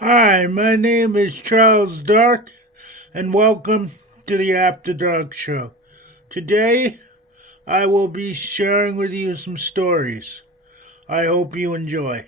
Hi, my name is Charles Dark, and welcome to the After Dark Show. Today, I will be sharing with you some stories. I hope you enjoy.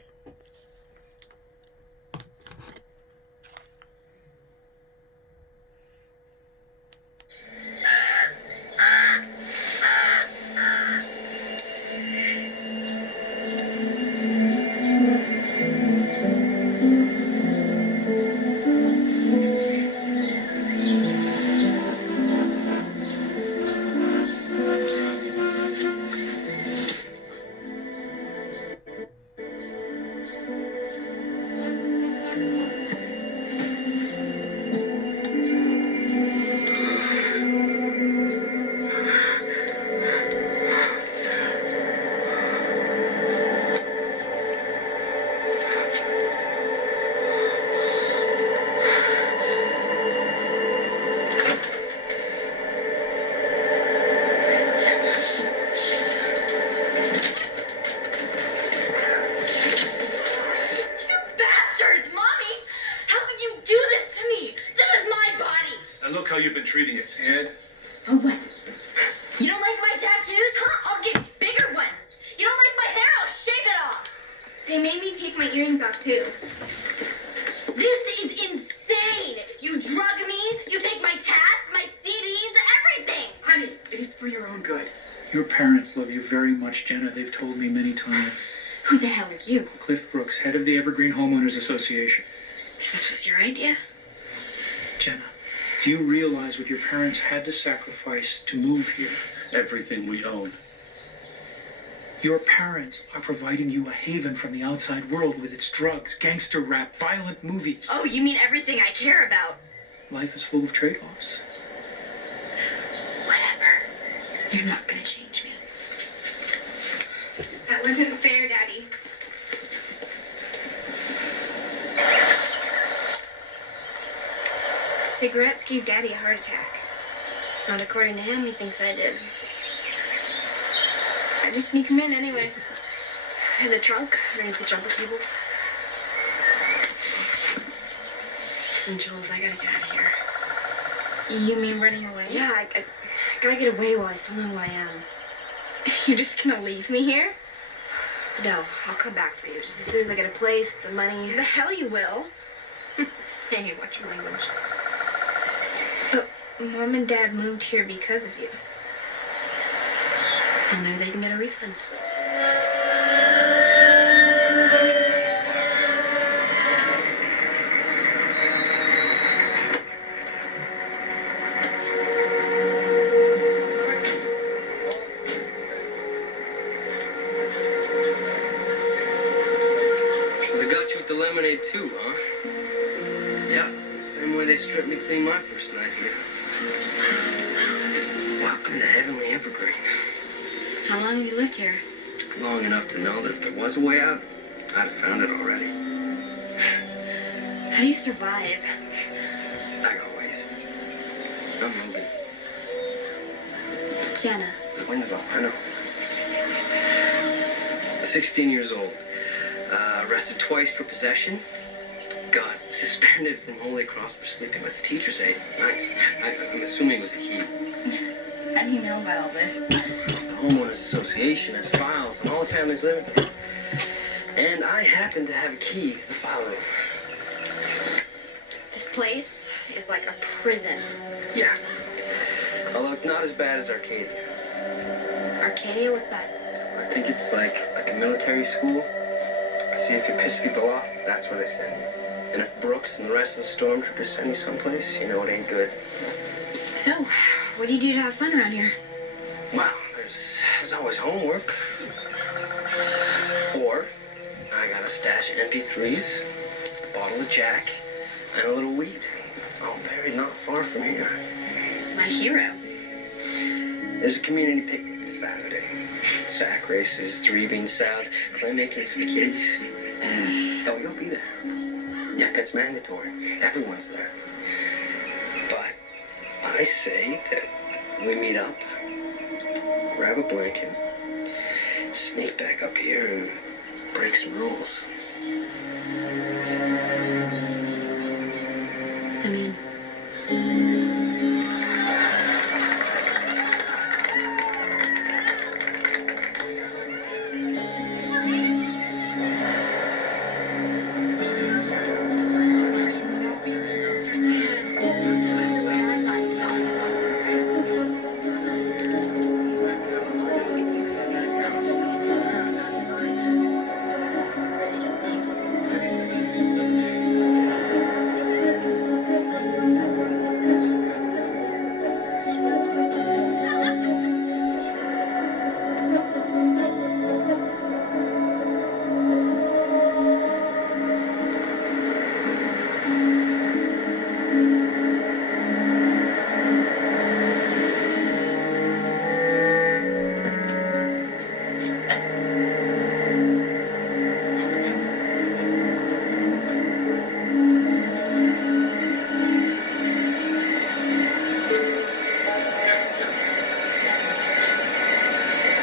Look how you've been treating it, Ed. For what? You don't like my tattoos, huh? I'll get bigger ones. You don't like my hair? I'll shave it off. They made me take my earrings off too. This is insane. You drug me. You take my tats, my CDs, everything. Honey, it is for your own good. Your parents love you very much, Jenna. They've told me many times. Who the hell are you? Cliff Brooks, head of the Evergreen Homeowners Association. This was your idea? Jenna, do you realize what your parents had to sacrifice to move here? Everything we own. Your parents are providing you a haven from the outside world with its drugs, gangster rap, violent movies. Oh, you mean everything I care about? Life is full of trade-offs. Whatever. You're not gonna change me. That wasn't fair, Daddy. Cigarettes gave Daddy a heart attack. Not according to him. He thinks I did. I just sneak him in anyway. In the trunk, underneath the jumper cables. Listen, Jules, I gotta get out of here. You mean running away? Yeah, I gotta get away while I still know who I am. You're just gonna leave me here? No, I'll come back for you just as soon as I get a place, some money. The hell you will. Hey, watch your language. But Mom and Dad moved here because of you. Well, maybe they can get a refund. So they got you with the lemonade too, huh? Yeah, same way they stripped me clean my first night here. Welcome to Heavenly Evergreen. How long have you lived here? Long enough to know that if there was a way out, I'd have found it already. How do you survive? I got ways. I'm Logan. Jenna. Winslow, I know. 16 years old. Arrested twice for possession. Got suspended from Holy Cross for sleeping with the teacher's aide. Nice. I'm assuming it was a he. How do you know about all this? The Homeowners Association has files on all the families living here. And I happen to have a key to the file room. This place is like a prison. Yeah. Although it's not as bad as Arcadia. Arcadia, what's that? I think it's like a military school. See, if you piss people off, that's where they send you. And if Brooks and the rest of the stormtroopers send you someplace, you know it ain't good. So, what do you do to have fun around here? Well, there's always homework. Or I got a stash of MP3s, a bottle of Jack, and a little weed. All buried not far from here. My hero. There's a community picnic this Saturday. Sack races, 3-bean salad, clay making for the kids. Oh, you'll be there. Yeah, it's mandatory. Everyone's there. But I say that we meet up, grab a blanket, sneak back up here and break some rules.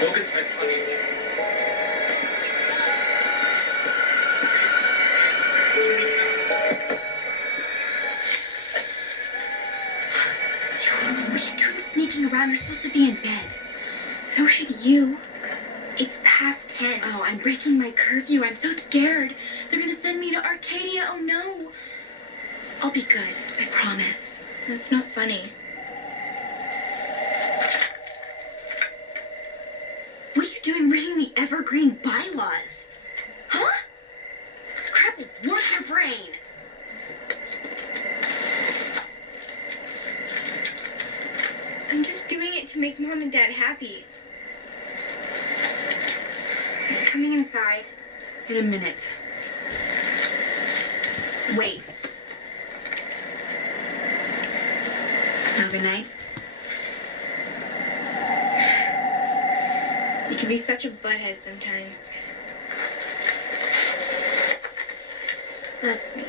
Logan's had plenty of time. What are you doing sneaking around? You're supposed to be in bed. So should you. It's past 10. Oh, I'm breaking my curfew. I'm so scared. They're gonna send me to Arcadia. Oh no. I'll be good. I promise. That's not funny. What are you doing reading the Evergreen bylaws? Huh? This crap will warp your brain. I'm just doing it to make Mom and Dad happy. I'm coming inside. In a minute. Wait. Oh, good night. You can be such a butthead sometimes. That's me.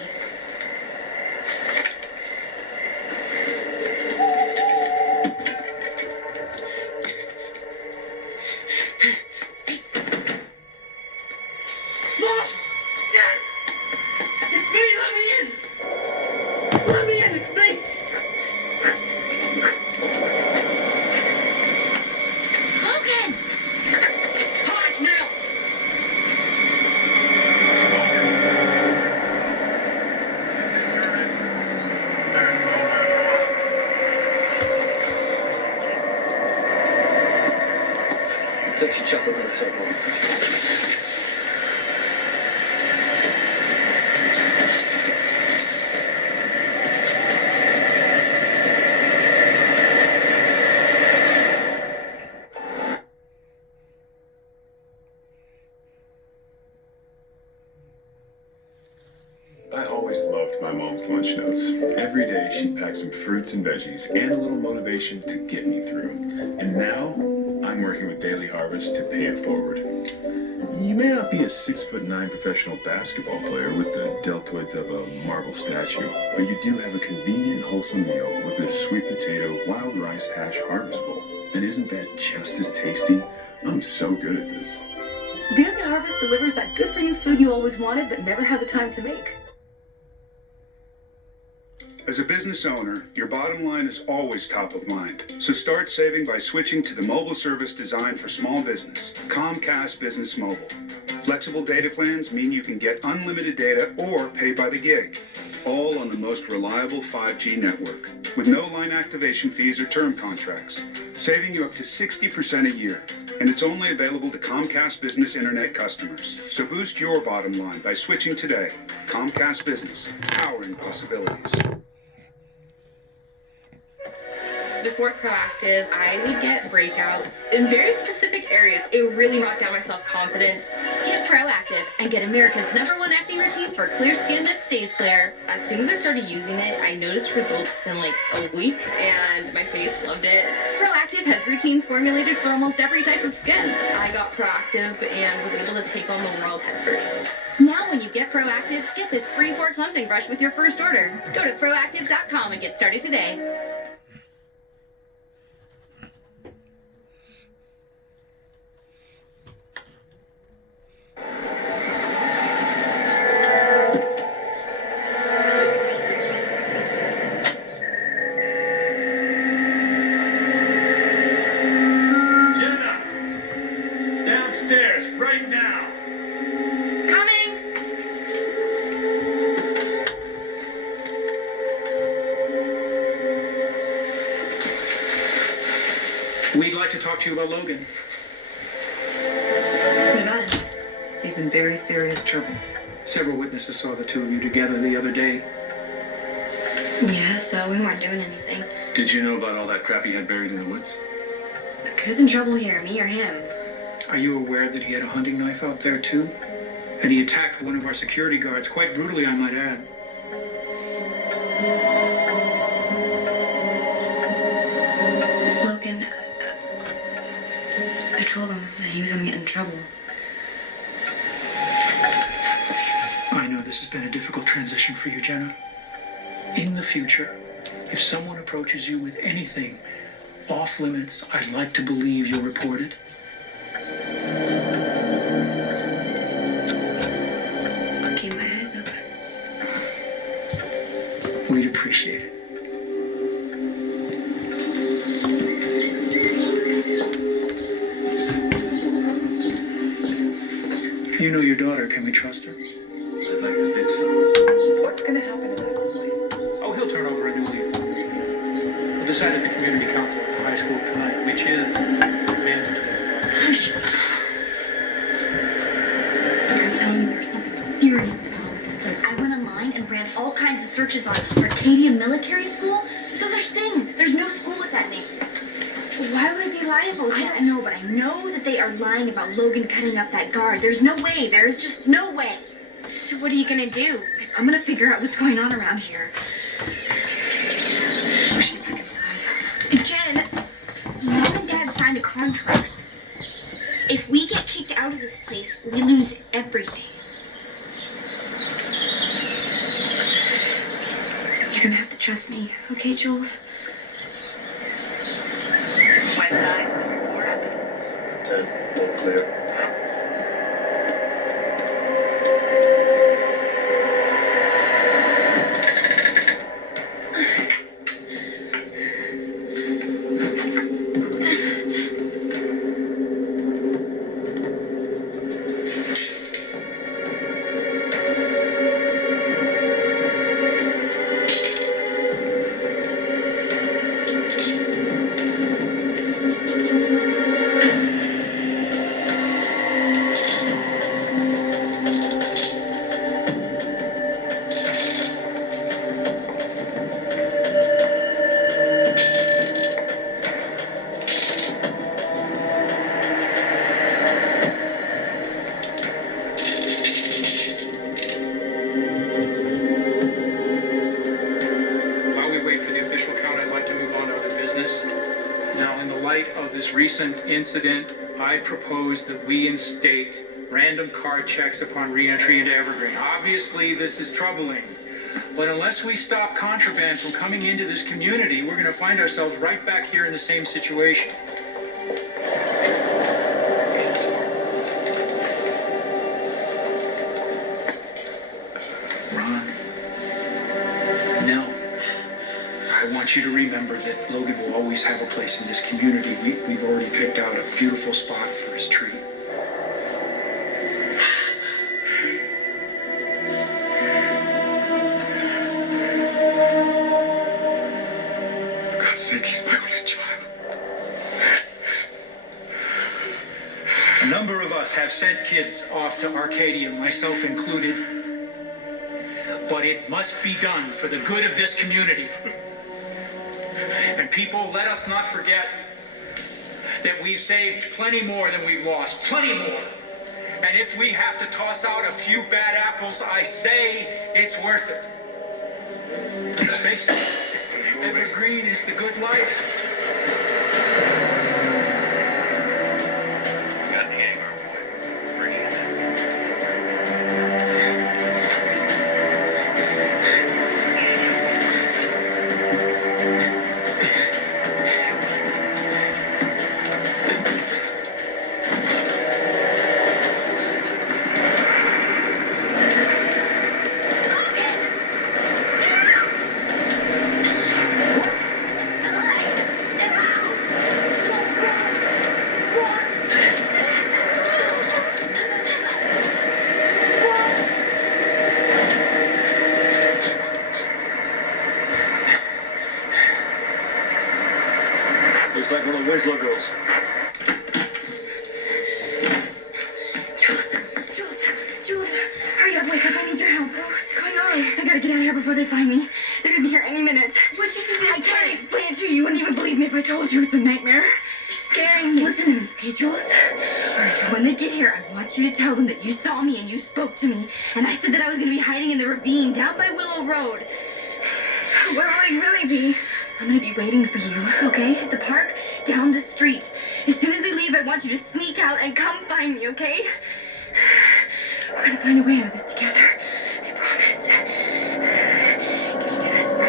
Logan! Hide now! Took you chuckled in so long. I always loved my mom's lunch notes. Every day she'd pack some fruits and veggies and a little motivation to get me through. And now I'm working with Daily Harvest to pay it forward. You may not be a 6'9" professional basketball player with the deltoids of a marble statue, but you do have a convenient, wholesome meal with this sweet potato wild rice hash harvest bowl. And isn't that just as tasty? I'm so good at this. Daily Harvest delivers that good-for-you food you always wanted but never had the time to make. As a business owner, your bottom line is always top of mind. So start saving by switching to the mobile service designed for small business, Comcast Business Mobile. Flexible data plans mean you can get unlimited data or pay by the gig, all on the most reliable 5G network, with no line activation fees or term contracts, saving you up to 60% a year. And it's only available to Comcast Business Internet customers. So boost your bottom line by switching today. Comcast Business, powering possibilities. Before Proactive, I would get breakouts in very specific areas. It really knocked down my self-confidence. Get Proactive and get America's #1 acne routine for clear skin that stays clear. As soon as I started using it, I noticed results in like a week, and my face loved it. Proactive has routines formulated for almost every type of skin. I got Proactive and was able to take on the world head first. Now when you get Proactive, get this free pore cleansing brush with your first order. Go to Proactive.com and get started today. Downstairs, right now. Coming! We'd like to talk to you about Logan. What about him? He's in very serious trouble. Several witnesses saw the two of you together the other day. Yeah, so we weren't doing anything. Did you know about all that crap he had buried in the woods? Who's in trouble here, me or him? Are you aware that he had a hunting knife out there too? And he attacked one of our security guards, quite brutally, I might add. Logan, I told him that he was gonna get in trouble. I know this has been a difficult transition for you, Jenna. In the future, if someone approaches you with anything off limits, I'd like to believe you'll report it. appreciate it. You know your daughter. Can we trust her? I'd like to think so. What's gonna happen to that boy? Oh, he'll turn over a new leaf. We'll decide at the community council at the high school tonight, which is mandatory. You're telling me there's something seriously wrong with this place. I went online and ran all kinds of searches on Arcadia Military School. There's no such thing. There's no school with that name. Why would I be liable? I don't know, but I know that they are lying about Logan cutting up that guard. There's no way. There is just no way. So what are you gonna do? I'm gonna figure out what's going on around here. We should get back inside. Jen, Mom and Dad signed a contract. If we get kicked out of this place, we lose everything. You're gonna have to trust me, okay, Jules? West side. 10, all clear. Recent incident, I propose that we instate random card checks upon re-entry into Evergreen. Obviously, this is troubling, but unless we stop contraband from coming into this community, we're going to find ourselves right back here in the same situation. Ron, Nell, I want you to remember that Logan will always have a place in this community. We've already picked out a beautiful spot for his tree. For God's sake, he's my only child. A number of us have sent kids off to Arcadia, myself included. But it must be done for the good of this community. And people, let us not forget that we've saved plenty more than we've lost. Plenty more. And if we have to toss out a few bad apples, I say it's worth it. Let's face it, Evergreen is the good life. We got the anger, boy. Bring it in. Looks like one of the Winslow girls. Jules, hurry up, wake up, I need your help. What's going on? I gotta get out of here before they find me. They're gonna be here any minute. What'd you do this time? I can't explain it to you. You wouldn't even believe me if I told you. It's a nightmare. You're scaring me. Listen to me, okay, Jules? Alright, when they get here, I want you to tell them that you saw me and you spoke to me. And I said that I was gonna be hiding in the ravine down by Willow Road. Where will I really be? I'm gonna be waiting for you, okay? At the park, down the street. As soon as they leave, I want you to sneak out and come find me, okay? We're gonna find a way out of this together. I promise. Can you do this for me?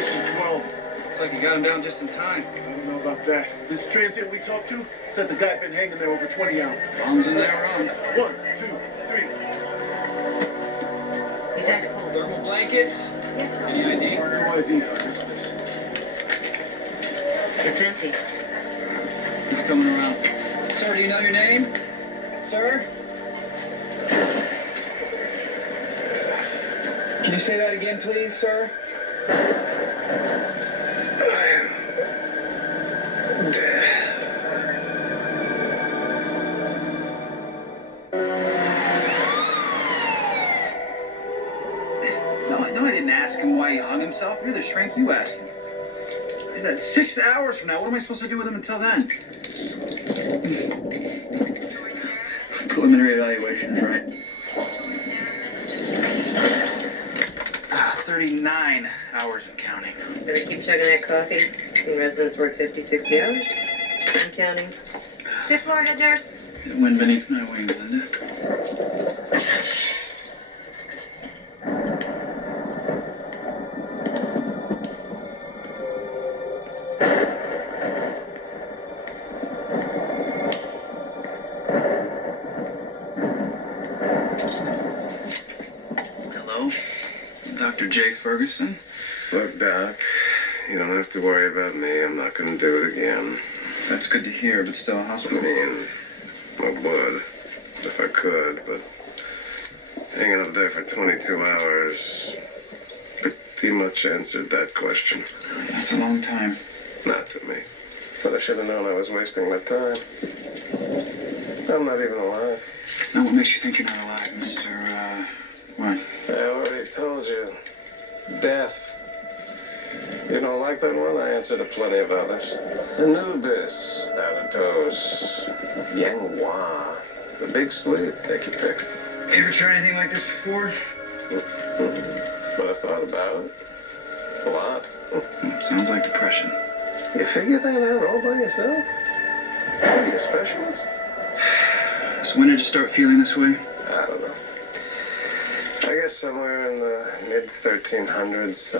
Mission 12. Looks like you got him down just in time. I don't know about that. This transient we talked to said the guy been hanging there over 20 hours. Bombs in there on. 1, 2, 3. He's ice cold. Thermal blankets. Any ID? No ID. It's empty. He's coming around. Sir, do you know your name? Sir? Can you say that again, please, sir? No, I didn't ask him why he hung himself. You're the shrink, you asked him. That's 6 hours from now. What am I supposed to do with him until then? Preliminary evaluations, right? 39 hours and counting. Better keep chugging that coffee. Some residents work 50, 60 hours. I'm counting. Fifth floor, head nurse. The wind beneath my wings, Linda. Hello? Dr. J. Ferguson? Look, Doc, you don't have to worry about me. I'm not going to do it again. That's good to hear, but still a I hospital. mean, I would, if I could, but hanging up there for 22 hours pretty much answered that question. That's a long time. Not to me. But I should have known I was wasting my time. I'm not even alive. Now, what makes you think you're not alive, Mr. What? I already told you. Death. You don't like that one? I answered to plenty of others. Anubis, Thanatos, Yanghua, the big sleep. Take your pick. You ever tried anything like this before? But I thought about it. A lot. Sounds like depression. You figure that out all by yourself? Are you a specialist? So when did you start feeling this way? I don't know. I guess somewhere in the mid-1300s.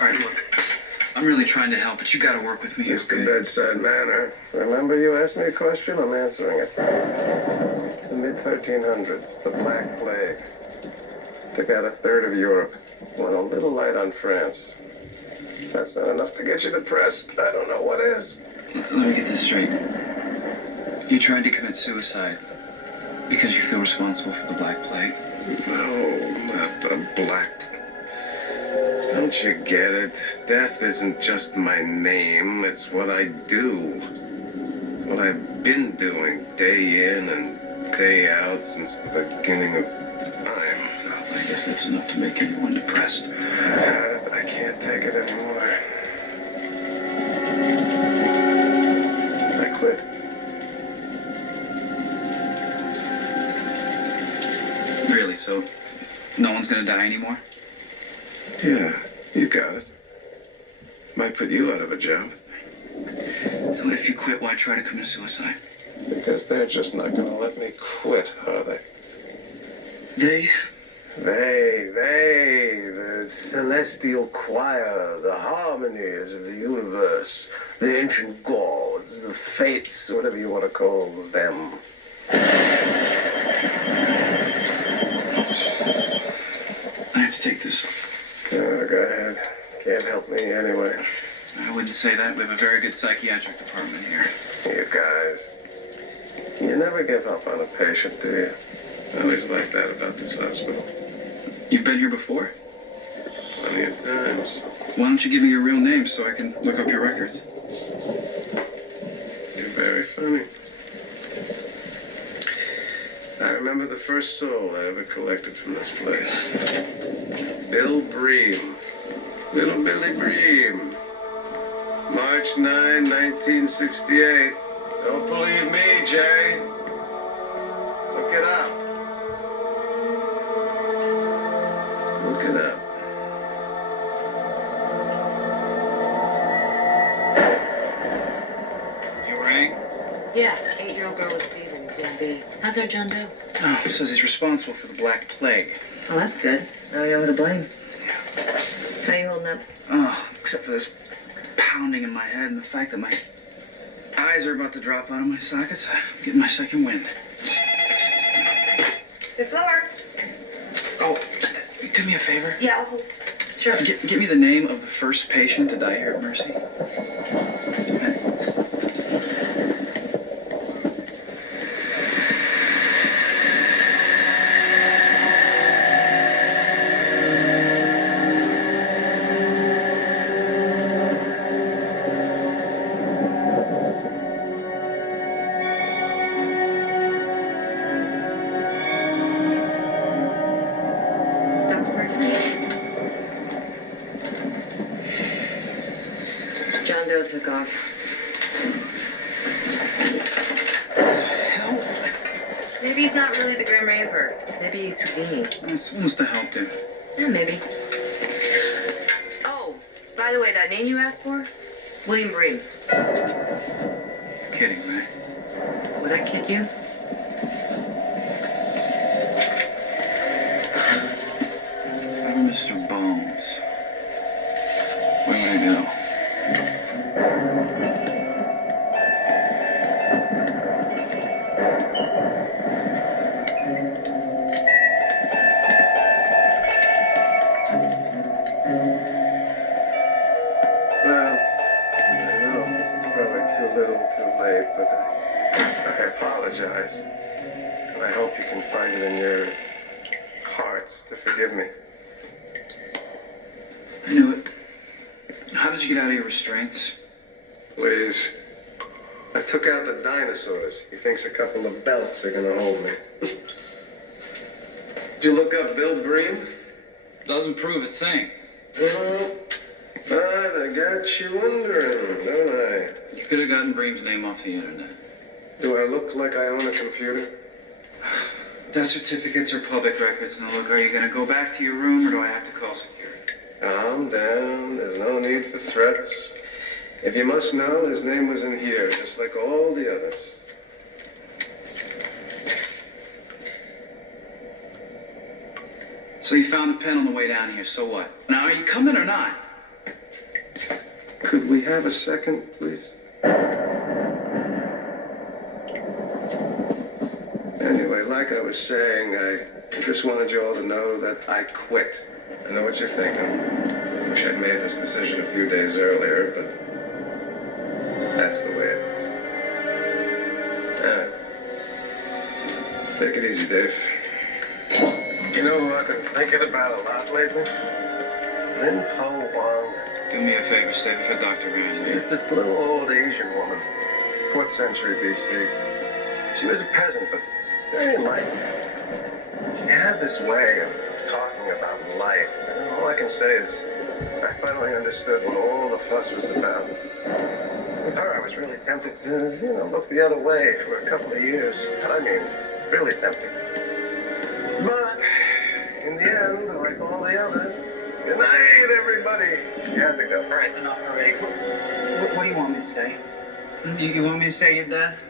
All right, look. I'm really trying to help, but you gotta work with me, Just okay? a bedside manner. Remember you asked me a question? I'm answering it. The mid-1300s, the Black Plague. Took out a third of Europe. Went a little light on France. That's not enough to get you depressed. I don't know what is. Let me get this straight. You tried to commit suicide because you feel responsible for the Black Plague? No, not the Black. Don't you get it? Death isn't just my name. It's what I do. It's what I've been doing day in and day out since the beginning of time. I guess that's enough to make anyone depressed. I've had it. I can't take it anymore. I quit. Really? So no one's gonna die anymore? Yeah, you got it. Might put you out of a job. So if you quit, why try to commit suicide? Because they're just not gonna let me quit, are they? The celestial choir, the harmonies of the universe, the ancient gods, the fates, whatever you want to call them. I have to take this. Oh, go ahead. Can't help me anyway. I wouldn't say that. We have a very good psychiatric department here. You guys, you never give up on a patient, do you? I always like that about this hospital. You've been here before? Plenty of times. Why don't you give me your real name so I can look up your records? You're very funny. I remember the first soul I ever collected from this place. Bill Bream. Little Billy Bream. March 9, 1968. Don't believe me, Jay. Look it up. Look it up. You rang? Yeah, 8-year-old girl with fever in Exam B. How's our John Doe? Oh, it says he's responsible for the Black Plague. Oh, that's good. Now we know who to blame. How you holding up? Oh, Except for this pounding in my head and the fact that my eyes are about to drop out of my sockets. I'm getting my second wind. The floor. Oh, do me a favor. Yeah, I'll hold. Sure. Give me the name of the first patient to die here at Mercy. John Doe took off. Maybe he's not really the Grim Reaper. Maybe he's Houdini. This must have helped him. Yeah, maybe. Oh, by the way, that name you asked for? William Bream. You're kidding, right? Would I kid you? If I were Mr. Bones, where would I go? Well, I know this is probably too little, too late, but I apologize. And I hope you can find it in your hearts to forgive me. I knew it. How did you get out of your restraints? Please. I took out the dinosaurs. He thinks a couple of belts are gonna hold me. Did you look up Bill Bream? Doesn't prove a thing. Well, but I got you wondering, don't I? You could have gotten Bream's name off the internet. Do I look like I own a computer? Death certificates are public records. Now look, are you going to go back to your room or do I have to call security? Calm down. There's no need for threats. If you must know, his name was in here, just like all the others. So you found a pen on the way down here, so what? Now, are you coming or not? Could we have a second, please? Anyway, like I was saying, I just wanted you all to know that I quit. I know what you're thinking. I wish I'd made this decision a few days earlier, but that's the way it is. All right. Let's take it easy, Dave. You know who I've been thinking about a lot lately? Lin Po Wang. Do me a favor, save it for Dr. Ramsey. She's this little old Asian woman, 4th century BC. She was a peasant, but very enlightened. She had this way of talking about life. And all I can say is I finally understood what all the fuss was about. With her, I was really tempted to, look the other way for a couple of years. I mean, really tempted. But in the end, like all the others, good night, everybody. You had to go. All right, enough already. What do you want me to say? You want me to say your death?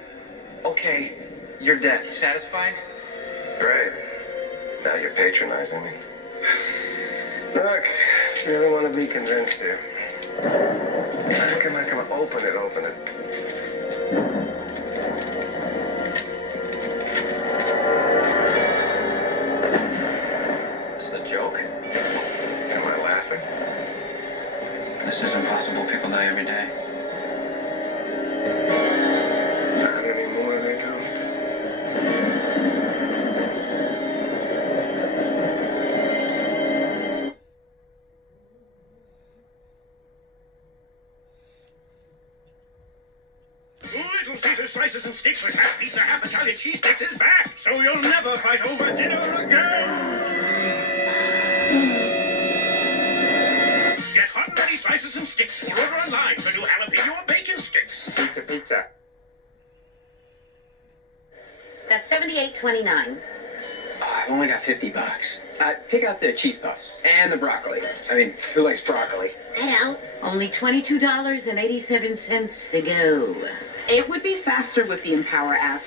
Okay, your death. You satisfied? Great. Now you're patronizing me. Look, if you really want to be convinced here, come on, open it. This is a joke? Am I laughing? This is impossible. People die every day. Not anymore, they don't. Little Caesar slices and sticks with half pizza, half Italian cheese sticks is back, so you'll never fight over dinner again. Get hot and ready slices and sticks or order online for new jalapeno or bacon sticks. Pizza. That's $78.29. I've only got $50. Take out the cheese puffs and the broccoli. I mean, who likes broccoli? I don't. Only $22.87 to go. It would be faster with the Empower app.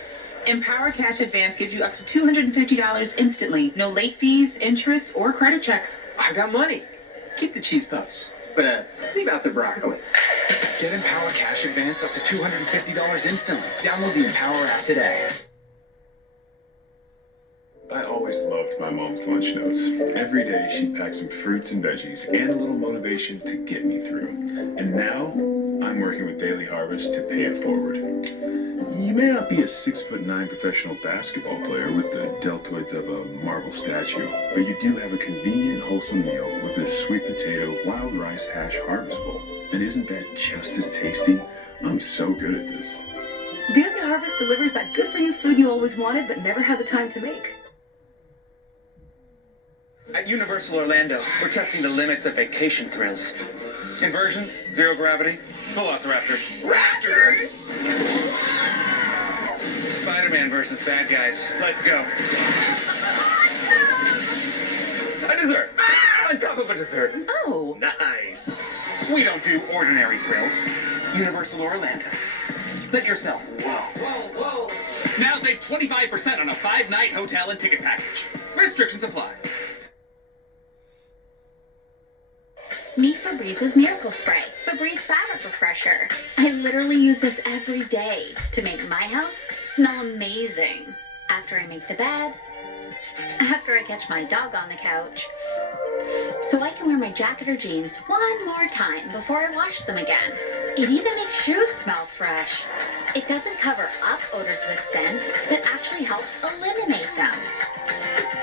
Empower Cash Advance gives you up to $250 instantly. No late fees, interest, or credit checks. I got money. Keep the cheese puffs. But leave out the broccoli. Get Empower Cash Advance up to $250 instantly. Download the Empower app today. I always loved my mom's lunch notes. Every day she'd pack some fruits and veggies and a little motivation to get me through. And now I'm working with Daily Harvest to pay it forward. You may not be a 6'9" professional basketball player with the deltoids of a marble statue, but you do have a convenient, wholesome meal with this sweet potato, wild rice hash harvest bowl. And isn't that just as tasty? I'm so good at this. Daily Harvest delivers that good-for-you food you always wanted but never had the time to make. At Universal Orlando, we're testing the limits of vacation thrills. Inversions, zero gravity, velociraptors. Raptors! Spider-Man versus bad guys. Let's go. A dessert. On top of a dessert. Oh. Nice. We don't do ordinary thrills. Universal Orlando. Let yourself whoa. Now save 25% on a 5-night hotel and ticket package. Restrictions apply. Meet Febrez's Miracle Spray. Febreze Fabric Refresher. I literally use this every day to make my house smell amazing. After I make the bed, after I catch my dog on the couch, so I can wear my jacket or jeans one more time before I wash them again. It even makes shoes smell fresh. It doesn't cover up odors with scent, but actually helps eliminate them.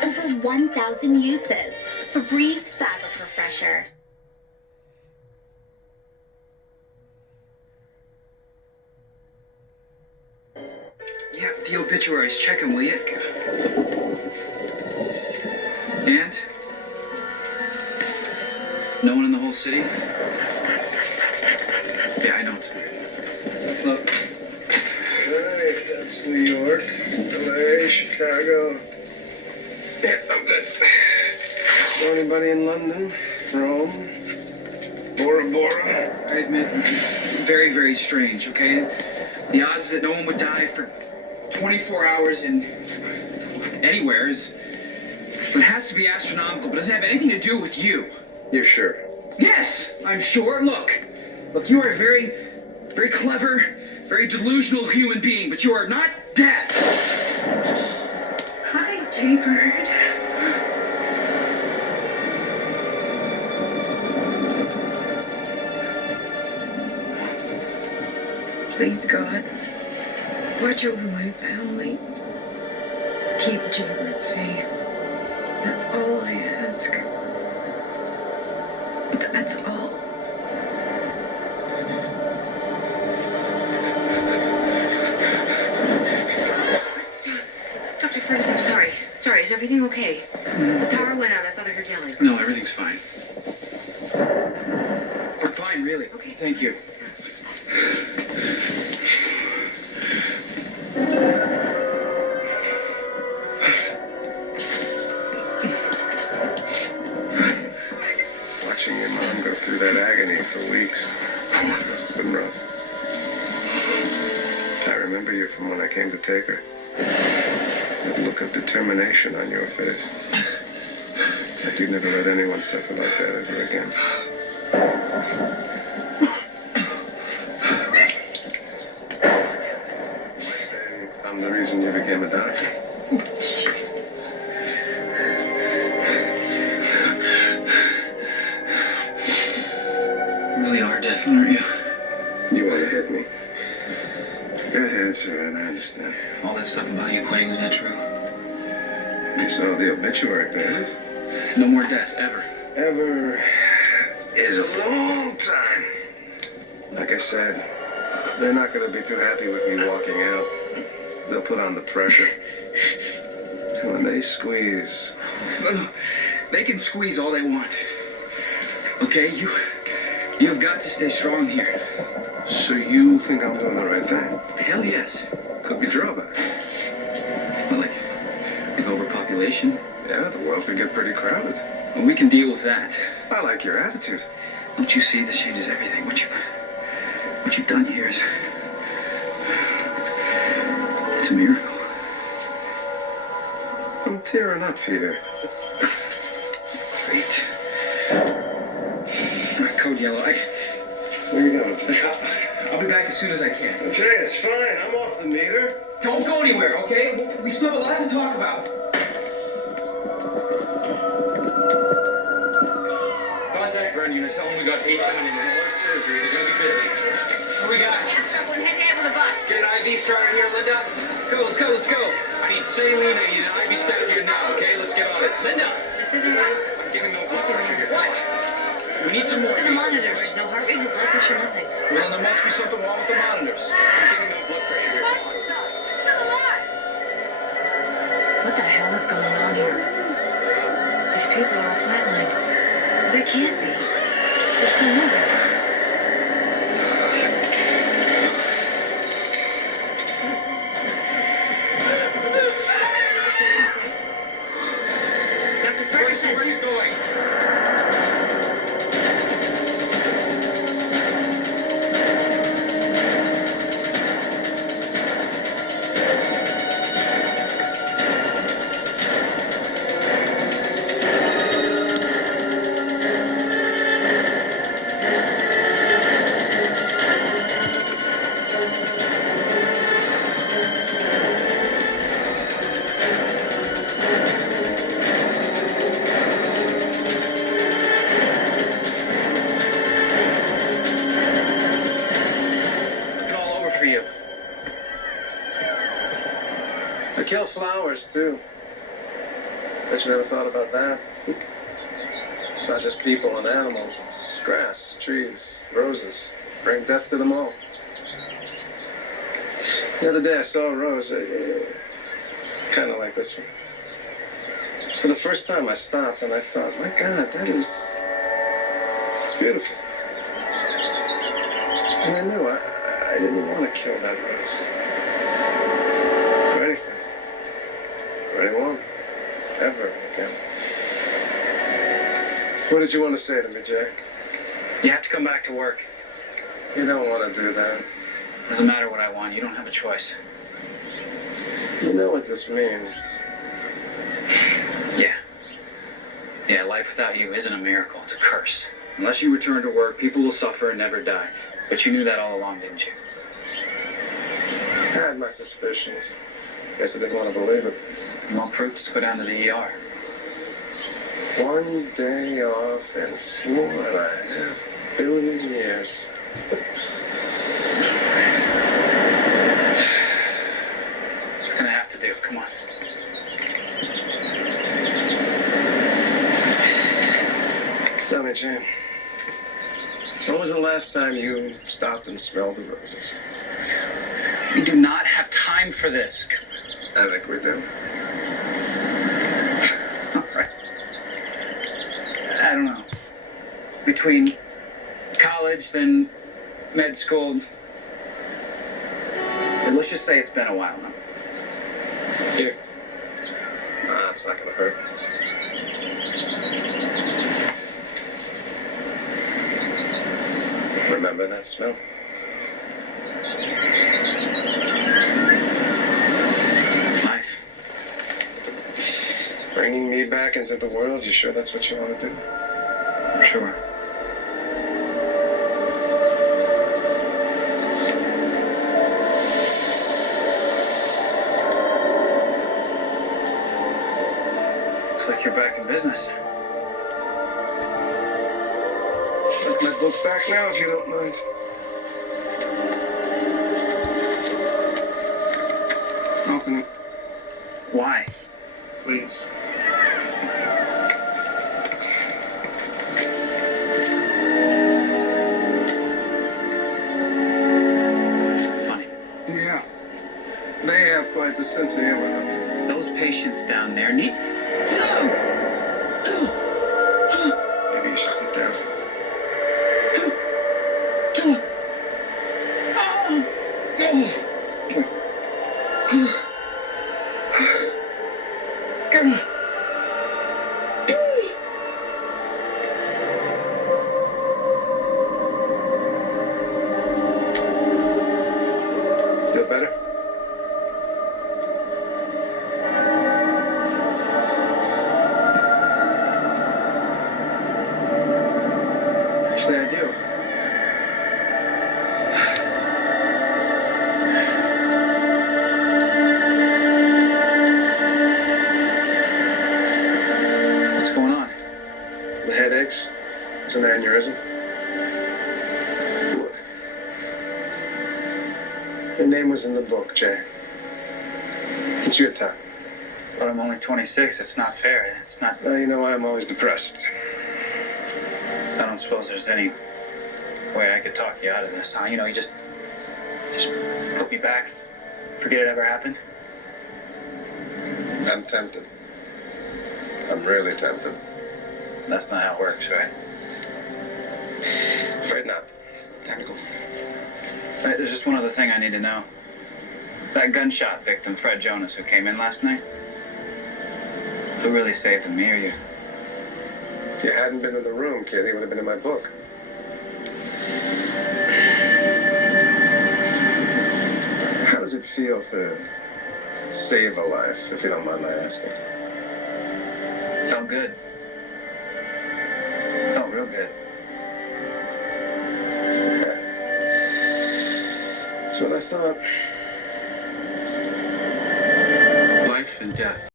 Over 1,000 uses. Febreze Fabric Refresher. Yeah, the obituaries. Check them, will you? And? No one in the whole city? Yeah, I don't. Look. Hey, that's New York, LA, Chicago. Yeah, I'm good. Know anybody in London? Rome? Bora Bora? I admit, it's very, very strange, okay? The odds that no one would die for 24 hours in anywhere is... But it has to be astronomical, but it doesn't have anything to do with you. You're sure? Yes, I'm sure. Look, you are a very, very clever, very delusional human being, but you are not death. Hi, Jaybird. Please, God, watch over my family. Keep Jaybird safe. That's all I ask. That's all. Dr. Fergus, I'm sorry. Sorry, is everything okay? The power went out. I thought I heard yelling. No, everything's fine. I'm fine, really. Okay. Thank you. Watching your mom go through that agony for weeks. Must have been rough. I remember you from when I came to take her. That look of determination on your face. Like you'd never let anyone suffer like that ever again. I say I'm the reason you became a doctor. You really are death, aren't you? You want to hit me? Go ahead, sir, I understand. All that stuff about you quitting, is that true? You saw the obituary papers? No more death, ever. Ever is a long time. Like I said, they're not going to be too happy with me walking out. They'll put on the pressure. When they squeeze. They can squeeze all they want. Okay, you've got to stay strong here. So you think I'm doing the right thing? Hell yes. Could be drawbacks. Like overpopulation? Yeah, the world could get pretty crowded. Well, we can deal with that. I like your attitude. Don't you see this changes everything? What you've done here is... It's a miracle. I'm tearing up here. Great. Come code yellow. Where are you going? I'll be back as soon as I can. Jay, it's fine. I'm off the meter. Don't go anywhere, okay? We still have a lot to talk about. Contact Vern unit. Tell them we got 8 coming in with alert surgery. They're gonna be busy. What we got? Can't strap one head to head with a bus. Get an IV started here, Linda. Let's go. I need saline. I need an IV started here now, okay? Let's get on it. Linda! This isn't right. I'm giving no blood pressure here. What? We need some more. Look at the monitors. No heart rate, no blood pressure, nothing. Well, then there must be something wrong with the monitors. I'm giving no blood pressure here. Come on. Still alive! What the hell is going on here? These people are all flatlined. They can't be. They're still moving. Dr. Ferguson. Where are you going? They kill flowers, too. Bet you never thought about that. It's not just people and animals. It's grass, trees, roses. Bring death to them all. The other day I saw a rose, kind of like this one. For the first time I stopped and I thought, my God, it's beautiful. And I knew I didn't want to kill that rose. Or anything. Or anyone. Ever again. What did you want to say to me, Jay? You have to come back to work. You don't want to do that. Doesn't matter what I want. You don't have a choice. You know what this means. Yeah. Yeah, life without you isn't a miracle. It's a curse. Unless you return to work, people will suffer and never die. But you knew that all along, didn't you? I had my suspicions. Guess I didn't want to believe it. You want proof? Just go down to the ER. 1 day off in 4.5 billion years. It's gonna have to do. Come on. Tell me, Jane. When was the last time you stopped and smelled the roses? We do not have time for this. I think we do. All right. I don't know. Between college, then med school. And let's just say it's been a while now. Here. Nah, it's not gonna hurt. Remember that smell? Life. Bringing me back into the world, you sure that's what you want to do? Sure. Looks like you're back in business. Take my book back now, if you don't mind. Open it. Why? Please. Funny. Yeah. They have quite a sense of humor. Those patients down there need... Maybe you should sit down. Feel better? weeks. It was an aneurysm. Your name was in the book, Jay. It's your time. But I'm only 26. It's not fair. It's not. Now you know why I'm always depressed. I don't suppose there's any way I could talk you out of this, huh? You know, you just put me back. Forget it ever happened. I'm tempted. I'm really tempted. That's not how it works, right? Afraid not. Time to go. Right, there's just one other thing I need to know. That gunshot victim, Fred Jonas, who came in last night. Who really saved him, me or you? If you hadn't been in the room, kid, he would have been in my book. How does it feel to save a life, if you don't mind my asking? Felt good. Felt real good. That's what I thought. Life and death.